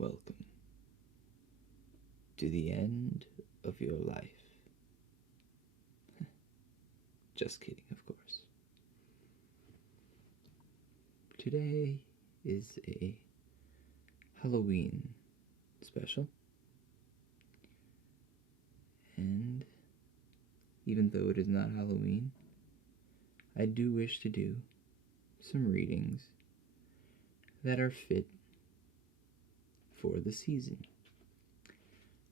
Welcome to the end of your life. Just kidding, of course. Today is a Halloween special, and even though it is not Halloween, I do wish to do some readings that are fit for the season.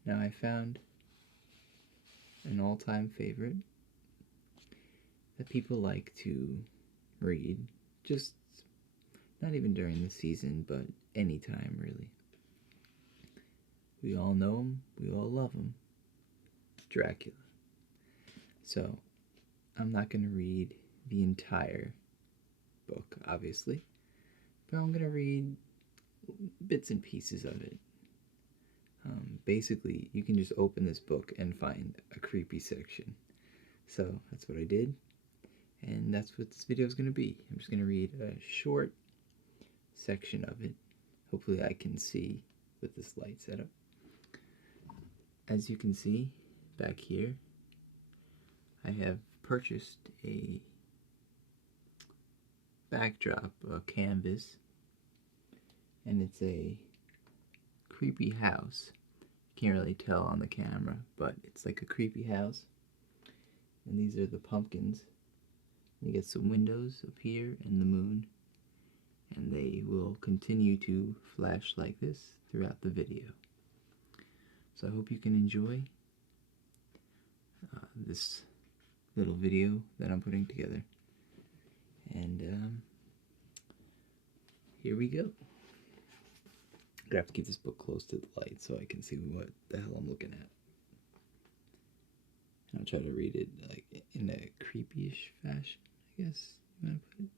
Now, I found an all-time favorite that people like to read, just not even during the season, but anytime, really. We all know him, we all love him, Dracula. So, I'm not going to read the entire book, obviously, but I'm going to read bits and pieces of it. Basically, you can just open this book and find a creepy section. So that's what I did, and that's what this video is going to be. I'm just going to read a short section of it. Hopefully I can see with this light setup. As you can see back here, I have purchased a backdrop, a canvas, and it's a creepy house. You can't really tell on the camera, but it's like a creepy house. And these are the pumpkins. You get some windows up here and the moon, and they will continue to flash like this throughout the video. So I hope you can enjoy this little video that I'm putting together. And here we go. I'm gonna have to keep this book close to the light so I can see what the hell I'm looking at. And I'll try to read it like in a creepy-ish fashion, I guess you want to put it.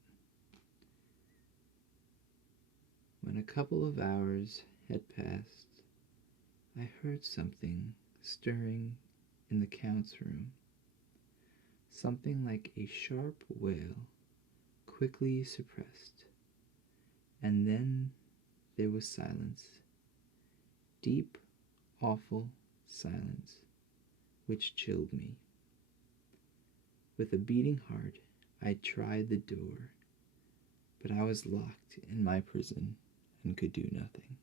When a couple of hours had passed, I heard something stirring in the Count's room. Something like a sharp wail, quickly suppressed. And then there was silence. Deep, awful silence, which chilled me. With a beating heart, I tried the door, but I was locked in my prison and could do nothing.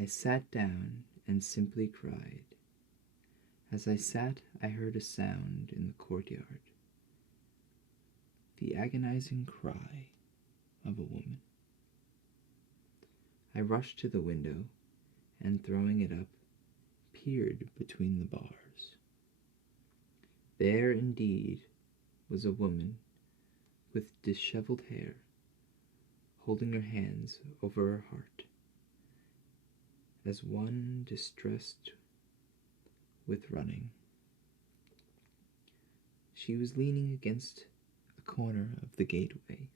I sat down and simply cried. As I sat, I heard a sound in the courtyard. The agonizing cry of a woman. I rushed to the window and, throwing it up, peered between the bars. There indeed was a woman with disheveled hair, holding her hands over her heart, as one distressed with running. She was leaning against a corner of the gateway.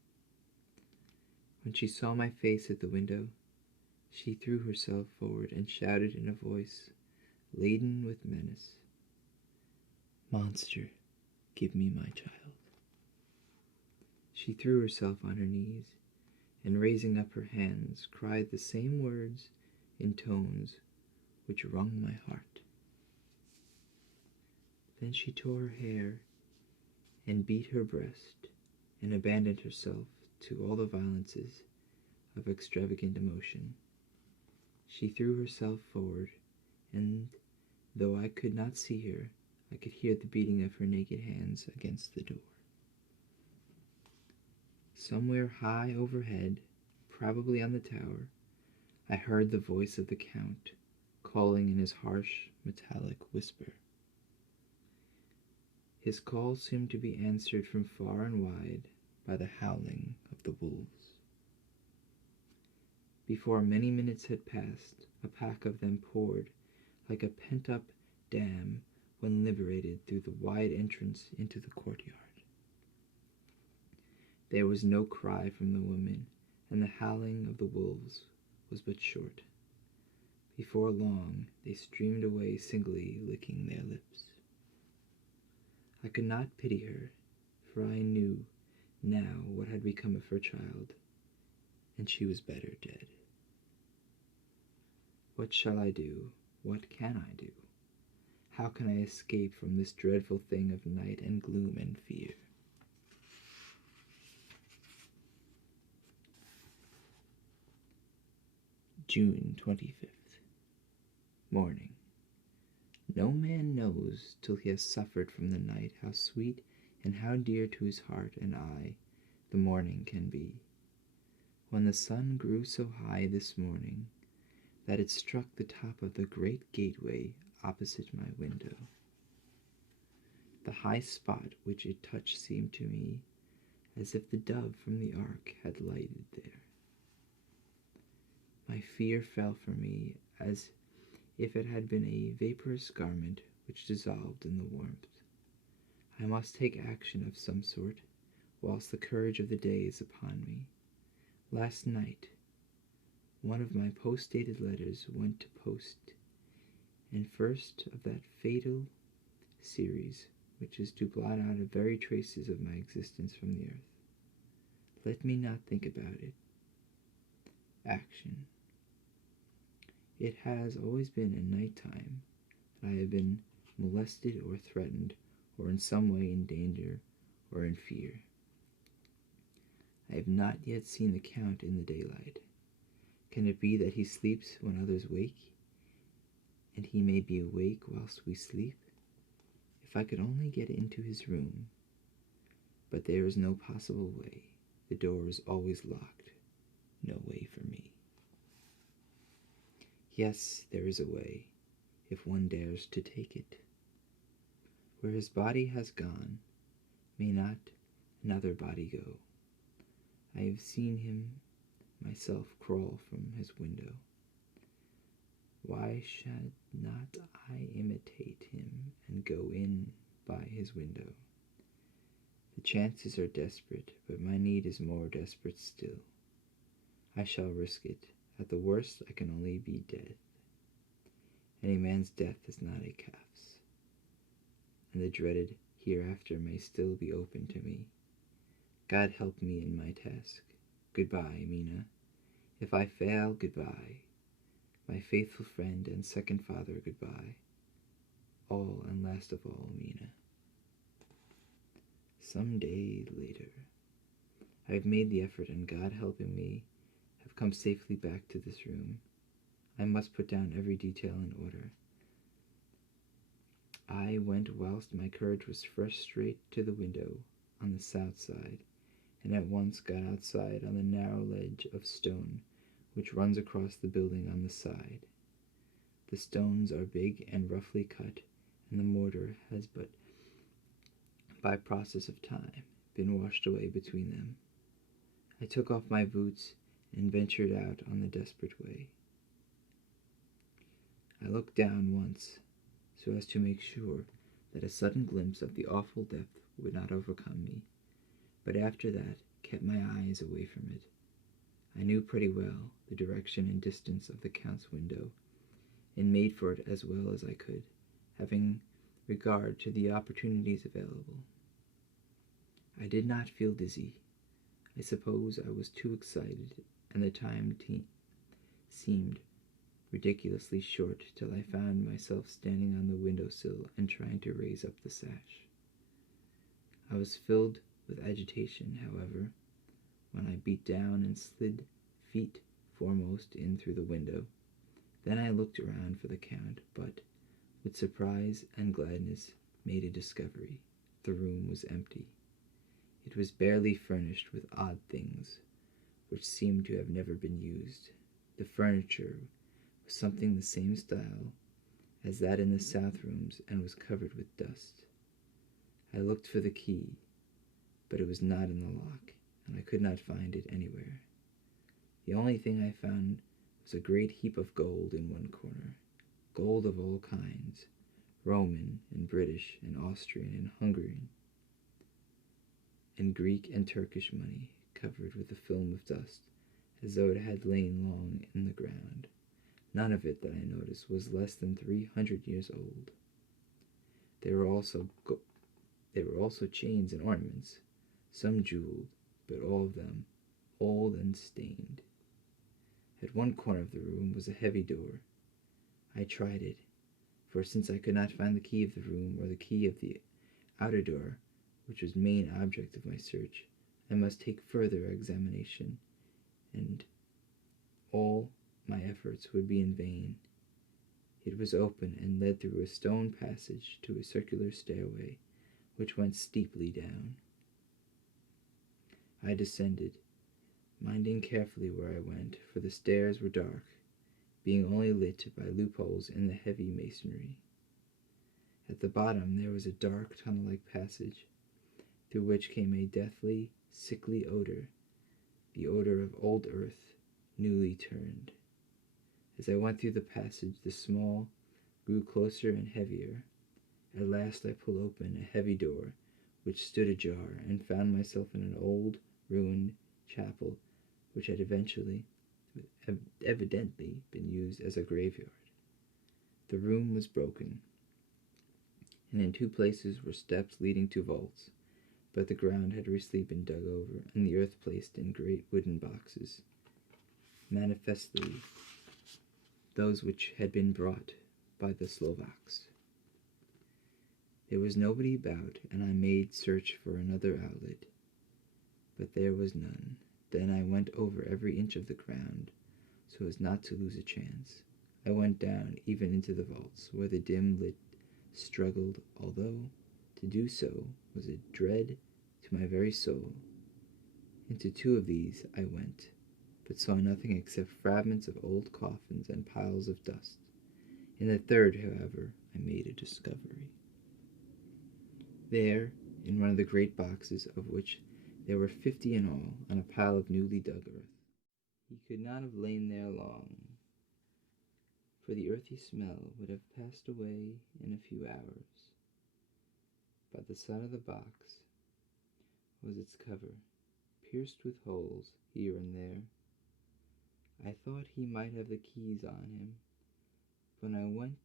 When she saw my face at the window, she threw herself forward and shouted in a voice laden with menace, "Monster, give me my child." She threw herself on her knees, and raising up her hands, cried the same words in tones which wrung my heart. Then she tore her hair and beat her breast, and abandoned herself to all the violences of extravagant emotion. She threw herself forward, and though I could not see her, I could hear the beating of her naked hands against the door. Somewhere high overhead, probably on the tower, I heard the voice of the Count calling in his harsh, metallic whisper. His call seemed to be answered from far and wide by the howling of the wolves. Before many minutes had passed, a pack of them poured like a pent-up dam when liberated through the wide entrance into the courtyard. There was no cry from the women, and the howling of the wolves was but short. Before long, they streamed away singly, licking their lips. I could not pity her, for I knew now what had become of her child, and she was better dead. What shall I do? What can I do? How can I escape from this dreadful thing of night and gloom and fear? June 25th. Morning. No man knows till he has suffered from the night how sweet and how dear to his heart and eye the morning can be. When the sun grew so high this morning that it struck the top of the great gateway opposite my window, the high spot which it touched seemed to me as if the dove from the ark had lighted there. My fear fell from me as if it had been a vaporous garment which dissolved in the warmth. I must take action of some sort, whilst the courage of the day is upon me. Last night, one of my post-dated letters went to post, and first of that fatal series which is to blot out the very traces of my existence from the earth. Let me not think about it. Action. It has always been at night time that I have been molested or threatened, or in some way in danger or in fear. I have not yet seen the Count in the daylight. Can it be that he sleeps when others wake, and he may be awake whilst we sleep? If I could only get into his room. But there is no possible way. The door is always locked. No way for me. Yes, there is a way, if one dares to take it. Where his body has gone, may not another body go. I have seen him myself crawl from his window. Why should not I imitate him and go in by his window? The chances are desperate, but my need is more desperate still. I shall risk it. At the worst, I can only be dead. Any man's death is not a calf's, and the dreaded hereafter may still be open to me. God help me in my task. Goodbye, Mina. If I fail, goodbye. My faithful friend and second father, goodbye. All and last of all, Mina. Some day later. I have made the effort, and God helping me, have come safely back to this room. I must put down every detail in order. I went whilst my courage was fresh straight to the window on the south side, and at once got outside on the narrow ledge of stone which runs across the building on the side. The stones are big and roughly cut, and the mortar has but, by process of time, been washed away between them. I took off my boots and ventured out on the desperate way. I looked down once, so as to make sure that a sudden glimpse of the awful depth would not overcome me, but after that kept my eyes away from it. I knew pretty well the direction and distance of the Count's window, and made for it as well as I could, having regard to the opportunities available. I did not feel dizzy. I suppose I was too excited, and the time seemed ridiculously short till I found myself standing on the window-sill and trying to raise up the sash. I was filled with agitation, however, when I beat down and slid feet foremost in through the window. Then I looked around for the Count, but, with surprise and gladness, made a discovery. The room was empty. It was barely furnished with odd things, which seemed to have never been used. The furniture was something the same style as that in the south rooms, and was covered with dust. I looked for the key, but it was not in the lock, and I could not find it anywhere. The only thing I found was a great heap of gold in one corner, gold of all kinds, Roman and British and Austrian and Hungarian, and Greek and Turkish money, covered with a film of dust, as though it had lain long in the ground. None of it, that I noticed, was less than 300 years old. There were also chains and ornaments, some jeweled, but all of them old and stained. At one corner of the room was a heavy door, I tried it, for since I could not find the key of the room or the key of the outer door, which was the main object of my search, I must take further examination, and all my efforts would be in vain. It was open and led through a stone passage to a circular stairway, which went steeply down. I descended, minding carefully where I went, for the stairs were dark, being only lit by loopholes in the heavy masonry. At the bottom there was a dark tunnel-like passage, through which came a deathly, sickly odor, the odor of old earth, newly turned. As I went through the passage, the smell grew closer and heavier. At last I pulled open a heavy door, which stood ajar, and found myself in an old, ruined chapel, which had evidently been used as a graveyard. The room was broken, and in 2 places were steps leading to vaults, but the ground had recently been dug over, and the earth placed in great wooden boxes, manifestly those which had been brought by the Slovaks. There was nobody about, and I made search for another outlet, but there was none. Then I went over every inch of the ground, so as not to lose a chance. I went down even into the vaults, where the dim lit struggled, although to do so was a dread to my very soul. Into 2 of these I went, but saw nothing except fragments of old coffins and piles of dust. In the 3rd, however, I made a discovery. There, in one of the great boxes, of which there were 50 in all, on a pile of newly dug earth. He could not have lain there long, for the earthy smell would have passed away in a few hours. By the side of the box was its cover, pierced with holes here and there. I thought he might have the keys on him. When I went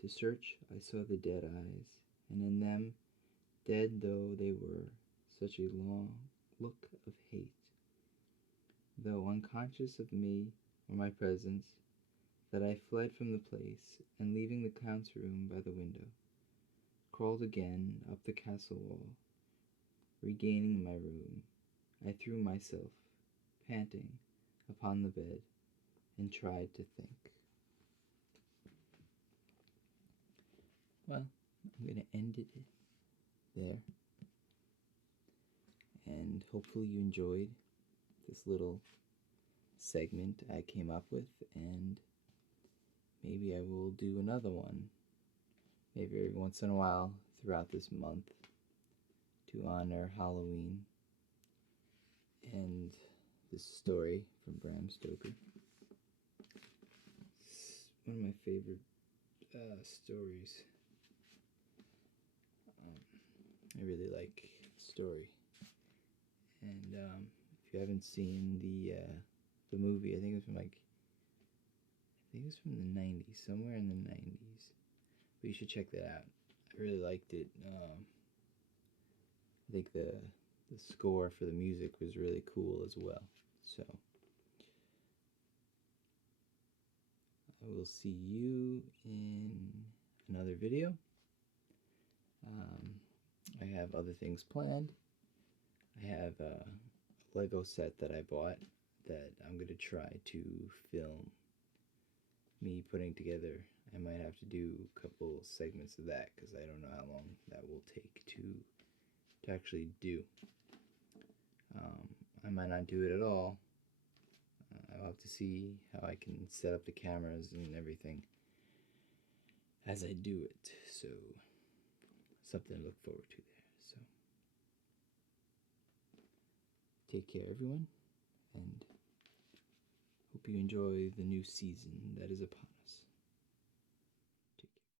to search, I saw the dead eyes, and in them, dead though they were, such a long look of hate, though unconscious of me or my presence, that I fled from the place, and leaving the Count's room by the window, crawled again up the castle wall. Regaining my room, I threw myself, panting, upon the bed, and tried to think. Well, I'm going to end it there, and hopefully you enjoyed this little segment I came up with, and maybe I will do another one, maybe every once in a while throughout this month, to honor Halloween and this story from Bram Stoker. It's one of my favorite stories. I really like the story, and if you haven't seen the movie, I think it was from the 90s, somewhere in the 90s, but you should check that out. I really liked it. I think the score for the music was really cool as well. So I will see you in another video. I have other things planned. I have a Lego set that I bought that I'm going to try to film me putting together. I might have to do a couple segments of that because I don't know how long that will take to actually do. I might not do it at all. I'll have to see how I can set up the cameras and everything as I do it. So, something to look forward to there. So, take care, everyone, and hope you enjoy the new season that is upon us.